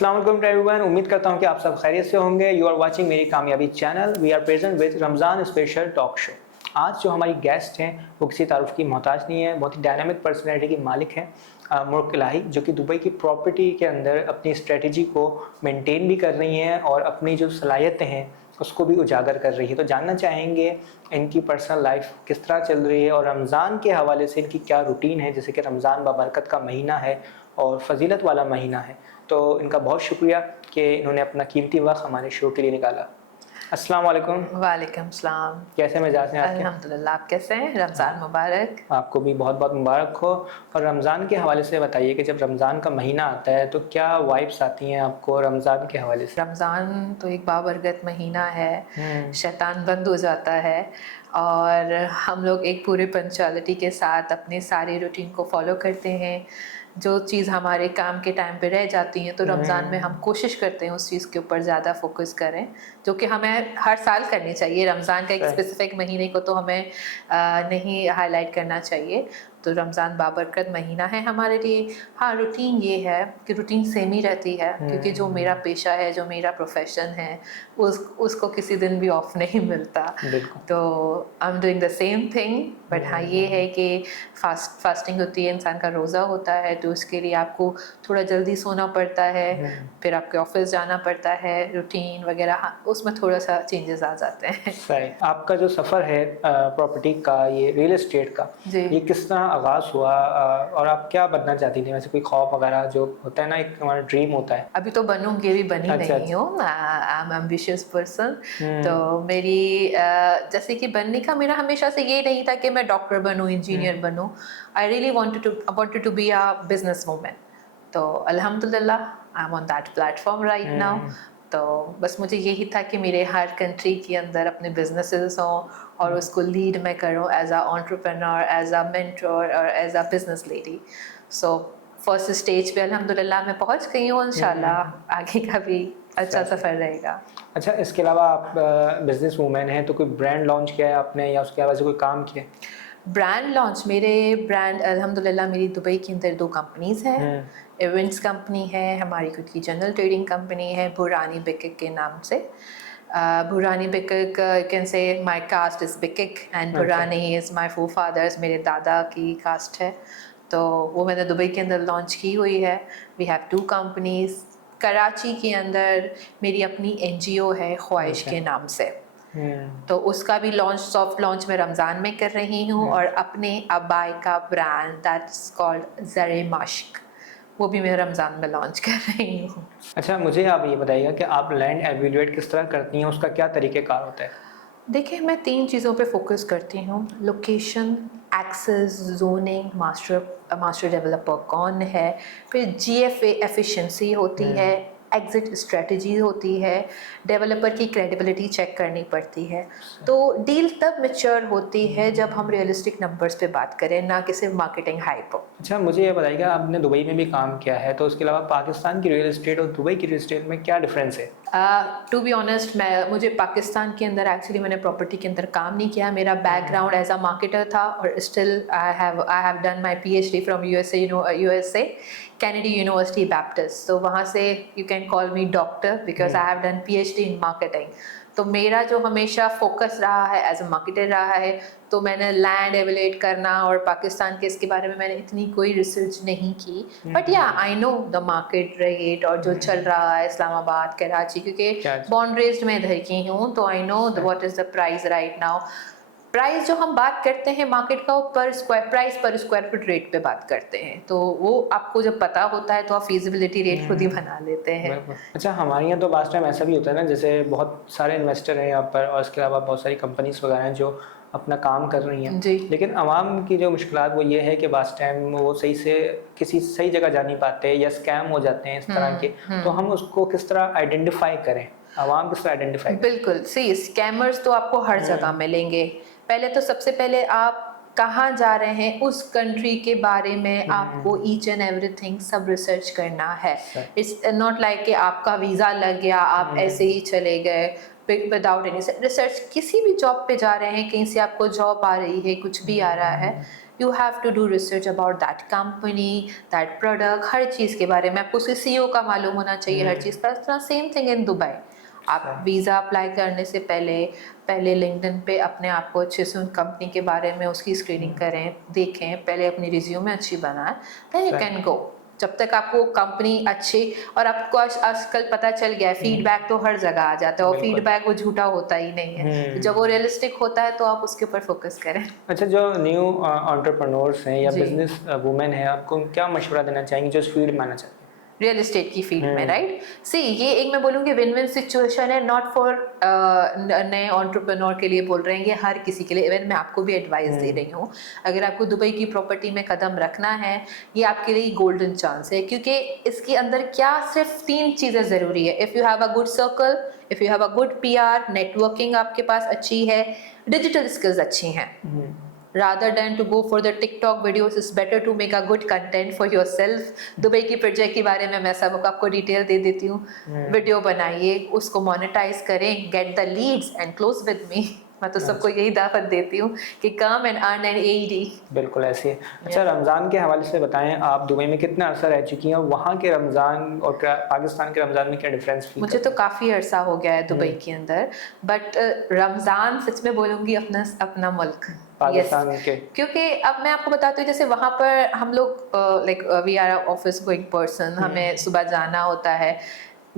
अस्सलाम वालेकुम एवरीवन। उम्मीद करता हूँ कि आप सब खैरियत से होंगे। You are watching Meri Kamyabi channel. We are present with Ramzan special talk show. आज जो हमारी गेस्ट हैं वो किसी तारुफ की मोहताज नहीं है, बहुत ही डायनामिक पर्सनैलिटी की मालिक हैं मुर्क इलाही, जो कि दुबई की प्रॉपर्टी के अंदर अपनी स्ट्रेटजी को मेंटेन भी कर रही हैं और अपनी जो सलाहियतें हैं उसको भी उजागर कर रही है। तो जानना चाहेंगे इनकी पर्सनल लाइफ किस तरह चल रही है और रमज़ान के हवाले से इनकी क्या रूटीन है, जैसे कि रमज़ान बाबरकत का महीना है और फजीलत वाला महीना है। तो इनका बहुत शुक्रिया कि इन्होंने अपना कीमती वक्त हमारे शो के लिए निकाला। अस्सलाम वालेकुम। वालेकुम सलाम। कैसे मिजाज हैं आपके? अल्हम्दुलिल्लाह, आप कैसे हैं? रमज़ान मुबारक। आपको भी बहुत बहुत मुबारक हो। और रमज़ान के हवाले से बताइए कि जब रमज़ान का महीना आता है तो क्या वाइब्स आती हैं आपको रमज़ान के हवाले से? रमज़ान तो एक बाबरकत महीना है, शैतान बंद हो जाता है और हम लोग एक पूरे पंक्चुअलिटी के साथ अपने सारे रूटीन को फॉलो करते हैं। जो चीज़ हमारे काम के टाइम पे रह जाती हैं तो रमज़ान में हम कोशिश करते हैं उस चीज़ के ऊपर ज़्यादा फोकस करें, जो कि हमें हर साल करनी चाहिए। रमज़ान का एक स्पेसिफिक महीने को तो हमें नहीं हाईलाइट करना चाहिए। तो रमज़ान बाबरकत महीना है हमारे लिए। हाँ, रूटीन ये है कि रूटीन सेम ही रहती है, क्योंकि जो मेरा पेशा है, जो मेरा प्रोफेशन है, उसको किसी दिन भी ऑफ नहीं मिलता। तो I am doing the same thing. But हाँ, ये है कि फास्टिंग होती है, इंसान का रोज़ा होता है, तो उसके लिए आपको थोड़ा जल्दी सोना पड़ता है, फिर आपके ऑफिस जाना पड़ता है, रूटीन वगैरह, हाँ, उसमें थोड़ा सा चेंजेस आ जाते हैं। सही। आपका जो सफ़र है प्रॉपर्टी का, ये रियल एस्टेट का, ये किस तरह आगाज़ हुआ और आप क्या बनना चाहती थी? वैसे कोई ख्वाब वगैरह जो होता है ना, एक हमारा ड्रीम होता है। अभी तो बनूंगी, अभी बनी नहीं हूँ। I am ambitious person. तो मेरी जैसे कि बनने का मेरा हमेशा से ये नहीं था कि मैं डॉक्टर बनूँ, इंजीनियर बनूँ। I really wanted to be a business woman. तो अल्हम्दुलिल्लाह I am on that platform right now. तो बस मुझे यही था कि मेरे हर कंट्री के अंदर अपने बिजनेसेस हों और उसको लीड मैं करूँ as a entrepreneur, as a mentor और as a business lady. So first stage पे अल्हम्दुलिल्लाह मैं पहुंच गई हूँ। इंशाल्लाह आगे का भी अच्छा सफ़र रहेगा। अच्छा, इसके अलावा आप बिजनेस वूमेन हैं, तो कोई ब्रांड लॉन्च किया है आपने या उसके अलावा से कोई काम किया है? ब्रांड लॉन्च, मेरे ब्रांड अल्हम्दुलिल्लाह मेरी दुबई के अंदर 2 कंपनीज़ हैं। इवेंट्स कंपनी है, हमारी खुद की जनरल ट्रेडिंग कंपनी है बुरानी बिकिक के नाम से। बुरानी बिकिक, you can say my caste is बिकिक एंड बुरानी इज़ माय फोरफादर्स, मेरे दादा की कास्ट है। तो वो मैंने दुबई के अंदर लॉन्च की हुई है। We have 2 companies. कराची के अंदर मेरी अपनी एनजीओ है ख्वाहिश के नाम से। तो उसका भी लॉन्च, सॉफ्ट लॉन्च मैं रमज़ान में कर रही हूँ। और अपने अबाई का ब्रांड दैट्स कॉल्ड ज़रे माश्क, वो भी मैं रमज़ान में लॉन्च कर रही हूँ। अच्छा, मुझे आप ये बताइएगा कि आप लैंड एवेल्यूएट किस तरह करती हैं, उसका क्या तरीक़ेकार होता है? देखिए, मैं 3 चीज़ों पे फोकस करती हूँ। Location, access, zoning, master developer कौन है, फिर जीएफए एफिशिएंसी होती है, एग्जिट स्ट्रेटजी होती है, डेवलपर की क्रेडिबिलिटी चेक करनी पड़ती है। तो डील तब मैच्योर होती है जब हम रियलिस्टिक नंबर्स पे बात करें, ना कि सिर्फ मार्केटिंग हाइप हो। अच्छा, मुझे ये बताइएगा, आपने दुबई में भी काम किया है, तो उसके अलावा पाकिस्तान की रियल एस्टेट और दुबई की रियल एस्टेट में क्या डिफरेंस है? टू बी ऑनेस्ट, मुझे पाकिस्तान के अंदर एक्चुअली मैंने प्रॉपर्टी के अंदर काम नहीं किया। मेरा बैकग्राउंड एज अ मार्केटर था और still I have done my PhD from USA Kennedy University Baptist. तो वहाँ से you can call me doctor because I have done PhD in marketing. तो मेरा जो हमेशा फोकस रहा है एज अ मार्केटर रहा है, तो मैंने लैंड एवेलेट करना और पाकिस्तान के इसके बारे में मैंने इतनी कोई रिसर्च नहीं की। बट या I know the market rate और जो चल रहा है इस्लामाबाद, कराची, क्योंकि बॉर्न रेज्ड मैं इधर की हूँ, तो I know what is the price right now. Price जो हम बात करते हैं मार्केट का, पर स्क्वायर फुट रेट पे बात करते हैं। तो वो आपको जब पता होता है तो आप फीजिबिलिटी रेट खुद ही बना लेते हैं। अच्छा, हमारे यहाँ तो लास्ट टाइम ऐसा भी होता है ना, जैसे बहुत सारे इन्वेस्टर हैं यहाँ पर और इसके अलावा बहुत सारी कंपनीज वगैरह हैं जो अपना काम कर रही हैं जी। लेकिन आवाम की जो मुश्किलात वो ये है कि लास्ट टाइम वो सही से किसी सही जगह जा नहीं पाते या स्कैम हो जाते हैं इस तरह के। तो हम उसको किस तरह आइडेंटिफाई करें, आवाम किस तरह आइडेंटिफाई करें? बिल्कुल सी, स्कैमर्स तो आपको हर जगह मिलेंगे। पहले तो सबसे पहले आप कहाँ जा रहे हैं उस कंट्री के बारे में आपको ईच एंड एवरीथिंग सब रिसर्च करना है। इट्स नॉट लाइक कि आपका वीज़ा लग गया आप ऐसे ही चले गए। Without any research. किसी भी जॉब पे जा रहे हैं, कहीं से आपको जॉब आ रही है, कुछ भी आ रहा है, you have to do research about that company, that product, हर चीज़ के बारे में आपको उसके सीईओ का मालूम होना चाहिए, हर चीज़ का। Same thing in Dubai. आप वीज़ा अप्लाई करने से पहले लिंक्डइन पे अपने आप को अच्छे से उन कंपनी के बारे में उसकी स्क्रीनिंग करें, देखें, पहले अपनी रिज्यूमे अच्छी बनाएं, देन यू कैन गो। जब तक आपको कंपनी अच्छी, और आपको आजकल पता चल गया है फीडबैक तो हर जगह आ जाता है, और फीडबैक वो झूठा होता ही नहीं है। तो जब वो रियलिस्टिक होता है तो आप उसके ऊपर फोकस करें। अच्छा, जो न्यू एंटरप्रेन्योर्स हैं या जी। बिजनेस वुमेन है, आपको क्या मशवरा देना चाहेंगे जो इस फील्ड में आना चाहते हैं? रियल एस्टेट की फील्ड में, राइट। सी ये एक मैं बोलूँगी विन विन सिचुएशन है, नॉट फॉर नए एंटरप्रेन्योर के लिए बोल रहे हैं, ये हर किसी के लिए। इवन मैं आपको भी एडवाइस दे रही हूँ, अगर आपको दुबई की प्रॉपर्टी में कदम रखना है, ये आपके लिए गोल्डन चांस है, क्योंकि इसके अंदर क्या सिर्फ 3 चीज़ें ज़रूरी है। If you have a good circle, if you have a good PR, networking आपके पास अच्छी है, डिजिटल स्किल्स अच्छी हैं। Rather than to go for the TikTok videos, it's better to make a good content for yourself. Dubai की project के बारे में मैं सब आपको डिटेल दे देती हूँ। वीडियो बनाइए, उसको मोनेटाइज करें, get the leads and close with me. मैं तो सबको यही दावत देती हूँ कि come and earn an AED। बिल्कुल ऐसे ही। अच्छा, रमज़ान के हवाले से बताएं, आप दुबई में कितना अरसा रह चुकी हैं, वहाँ के रमज़ान और पाकिस्तान के रमज़ान में क्या डिफरेंस फील मुझे तो काफ़ी अरसा हो गया है दुबई के अंदर, बट रमज़ान सच में बोलूँगी अपना मुल्क पाकिस्तान के, क्योंकि अब मैं आपको बताती हूँ, जैसे वहाँ पर हम लोग like we are office going person, हमें सुबह जाना होता है,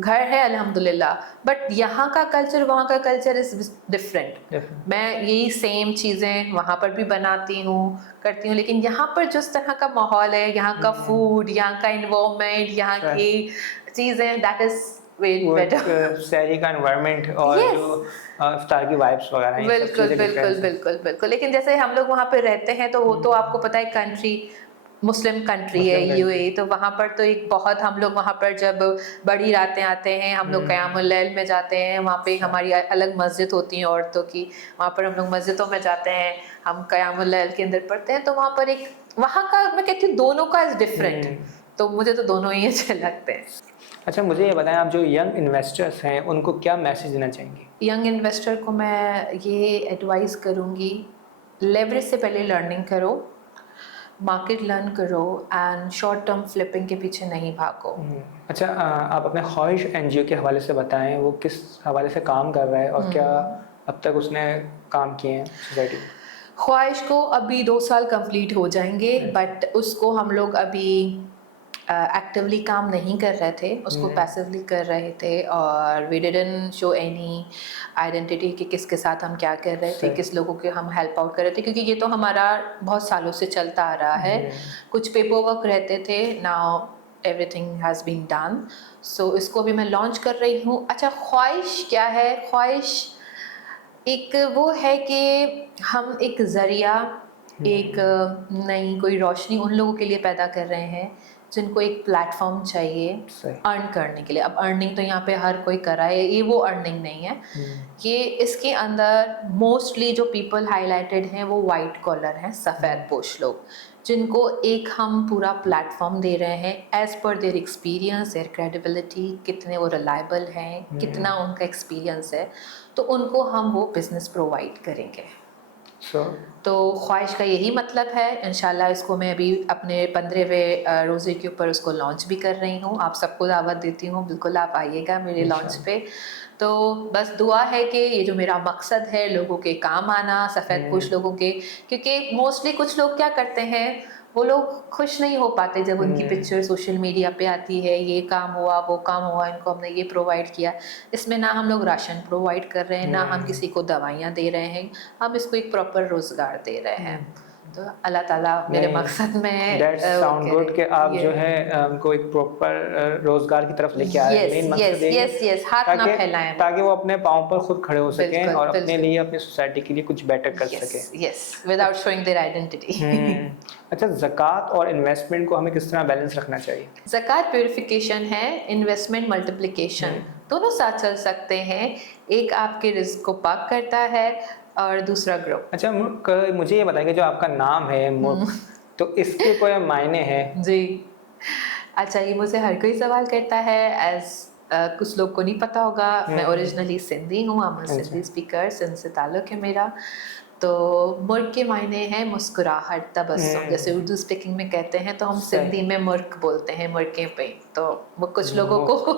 घर है अल्हम्दुलिल्लाह, बट यहाँ का कल्चर वहाँ का कल्चर इज डिफरेंट। मैं यही सेम चीज़ें वहाँ पर भी बनाती हूँ, करती हूँ, लेकिन यहाँ पर जिस तरह का माहौल है, यहाँ का फूड, यहाँ का इन्वायरमेंट, यहाँ की चीज़ें, दैट इज वो शहरी का एनवायरनमेंट और जो इफ्तार की वाइब्स वगैरह हैं, ये सब चीज़ें डिफरेंस हैं। बिल्कुल। लेकिन जैसे हम लोग वहाँ पे रहते हैं, तो वो तो आपको पता है कंट्री मुस्लिम कंट्री है UAE, तो वहाँ पर तो एक बहुत, हम लोग वहाँ पर जब बड़ी रातें आते हैं, हम लोग क़यामुल लैल में जाते हैं, वहाँ पे हमारी अलग मस्जिद होती है औरतों की, वहाँ पर हम लोग मस्जिदों में जाते हैं, हम क़यामुल लैल के अंदर पढ़ते हैं। तो वहाँ पर एक, वहाँ का मैं कहती हूँ दोनों का इज डिफरेंट, तो मुझे तो दोनों ही अच्छे लगते हैं। अच्छा, मुझे ये बताएं, आप जो यंग इन्वेस्टर्स हैं उनको क्या मैसेज देना चाहेंगे? यंग इन्वेस्टर को मैं ये एडवाइस करूँगी, लेवरेज से पहले लर्निंग करो, मार्केट लर्न करो, एंड शॉर्ट टर्म फ्लिपिंग के पीछे नहीं भागो। अच्छा, आप अपने ख्वाहिश NGO के हवाले से बताएं, वो किस हवाले से काम कर रहा है और क्या अब तक उसने काम किए हैं सोसाइटी में? ख्वाहिश को अभी 2 साल कंप्लीट हो जाएंगे, बट उसको हम लोग अभी एक्टिवली काम नहीं कर रहे थे, उसको पैसिवली कर रहे थे, और we didn't show any identity कि किसके साथ हम क्या कर रहे थे, किस लोगों के हम हेल्प आउट कर रहे थे, क्योंकि ये तो हमारा बहुत सालों से चलता आ रहा है। कुछ पेपर वर्क रहते थे, now everything has been done, so इसको भी मैं लॉन्च कर रही हूँ। अच्छा, ख्वाहिश क्या है? ख्वाहिश एक वो है कि हम एक ज़रिया, एक नई कोई रोशनी उन लोगों के लिए पैदा कर रहे हैं जिनको एक प्लेटफॉर्म चाहिए अर्न करने के लिए। अब अर्निंग तो यहाँ पे हर कोई कर रहा है, ये वो अर्निंग नहीं है। ये इसके अंदर मोस्टली जो पीपल हाईलाइटेड हैं वो वाइट कॉलर हैं, सफ़ेद पोश लोग, जिनको एक हम पूरा प्लेटफॉर्म दे रहे हैं as per their experience, there credibility, कितने वो रिलायबल हैं, कितना उनका एक्सपीरियंस है, तो उनको हम वो बिज़नेस प्रोवाइड करेंगे। तो ख्वाहिश का यही मतलब है। इंशाल्लाह इसको मैं अभी अपने 15वें रोज़े के ऊपर उसको लॉन्च भी कर रही हूँ। आप सबको दावत देती हूँ, बिल्कुल आप आइएगा मेरे लॉन्च पे। तो बस दुआ है कि ये जो मेरा मकसद है, लोगों के काम आना, सफ़ेद पोश लोगों के, क्योंकि मोस्टली कुछ लोग क्या करते हैं, वो लोग खुश नहीं हो पाते जब उनकी पिक्चर सोशल मीडिया पे आती है, ये काम हुआ, वो काम हुआ, इनको हमने ये प्रोवाइड किया। इसमें ना हम लोग राशन प्रोवाइड कर रहे हैं, ना हम किसी को दवाइयाँ दे रहे हैं, हम इसको एक प्रॉपर रोज़गार दे रहे हैं। तो अल्लाह ताला मेरे मकसद में दैट्स साउंड गुड कि आप जो है उनको एक प्रॉपर रोजगार की तरफ लेके आ रहे हैं। मेन मकसद है हाथ ना फैलाएं, ताकि वो अपने पाँव पर खुद खड़े हो सकें और अपने लिए, अपनी सोसाइटी के लिए कुछ बेटर कर सकें, विदाउट शोइंग देयर आइडेंटिटी। अच्छा, ज़कात और इन्वेस्टमेंट को हमें किस तरह बैलेंस रखना चाहिए? ज़कात प्यूरिफिकेशन है, इन्वेस्टमेंट मल्टीप्लिकेशन, दोनों साथ चल सकते हैं। एक आपके रिस्क को पाक करता है और दूसरा ग्रो। अच्छा, मुझे ये बताइए, जो आपका नाम है तो इसके कोई मायने हैं? जी, अच्छा, ये मुझे हर कोई सवाल करता है। एज कुछ लोग को नहीं पता होगा, मैं ओरिजिनली सिंधी हूँ, I'm a अच्छा। सिंधी स्पीकर, सिंध से ताल्लुक़ है मेरा। तो मुर्क के मायने हैं मुस्कुराहट, तबस्सुम। जैसे उर्दू स्पीकिंग में कहते हैं तो हम सही। सिंधी में मुर्क बोलते हैं, मुर्के पे। तो वो कुछ लोगों वो को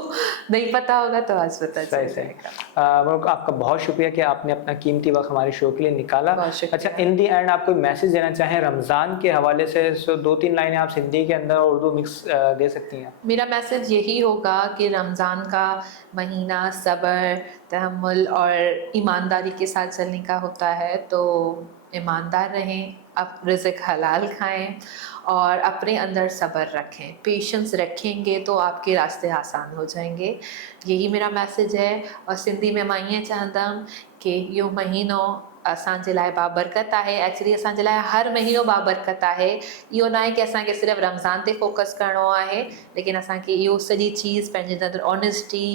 नहीं पता होगा, तो आज पता सही चल सही। जाएगा। मुल्क, आपका बहुत शुक्रिया कि आपने अपना कीमती वक्त हमारे शो के लिए निकाला। बहुत शुक्रिया। अच्छा, इन दी एंड आप कोई मैसेज देना चाहें रमज़ान के हवाले से, सो 2-3 लाइनें आप सिंधी के अंदर और उर्दू मिक्स दे सकती हैं। मेरा मैसेज यही होगा कि रमज़ान का महीना सब्र, तहम्मुल और ईमानदारी के साथ चलने का होता है। तो ईमानदार रहें, आप रिज़्क हलाल खाएं और अपने अंदर सब्र रखें। पेशेंस रखेंगे तो आपके रास्ते आसान हो जाएंगे। यही मेरा मैसेज है। और सिंधी में मां ईअं चवंदमि कि इहो महीनो असांजे लाइ बाबरकत आहे। एक्चुअली असांजे लाइ हर महीनो बाबरकत आहे। इहो न आहे कि असांखे सिर्फ़ु रमज़ान ते फोकस करिणो आहे, लेकिन असांखे इहो सॼी चीज़ पंहिंजे अंदरि ऑनेस्टी,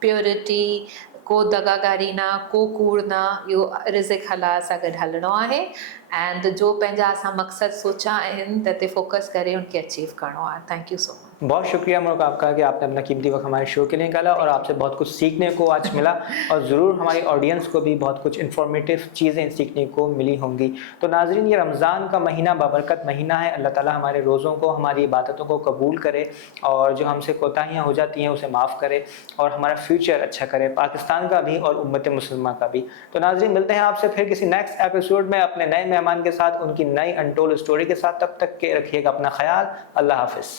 प्योरिटी, को दगाकारी न, को कूड़ न, इहो रिज़्क हलाल सां गॾु हलणो आहे। एंड जो पंहिंजा असां मक़सद सोचा आहिनि त ते फोकस करे उनखे अचीव करिणो आहे। Thank you so much. बहुत शुक्रिया मुल्क आपका कि आपने अपना कीमती वक्त हमारे शो के लिए निकाला और आपसे बहुत कुछ सीखने को आज मिला, और ज़रूर हमारी ऑडियंस को भी बहुत कुछ इन्फॉर्मेटिव चीज़ें सीखने को मिली होंगी। तो नाज़रीन, ये रमज़ान का महीना बाबरकत महीना है। अल्लाह ताला हमारे रोज़ों को, हमारी इबादतों को कबूल करे और जो हमसे कोताहियाँ हो जाती हैं उसे माफ़ करे और हमारा फ्यूचर अच्छा करे, पाकिस्तान का भी और उम्मत मुसलमान का भी। तो नाज़रीन, मिलते हैं आपसे फिर किसी नेक्स्ट एपिसोड में अपने नए मेहमान के साथ, उनकी नई अनटोल्ड स्टोरी के साथ। तब तक के रखिएगा अपना ख्याल। अल्लाह हाफ़िज़।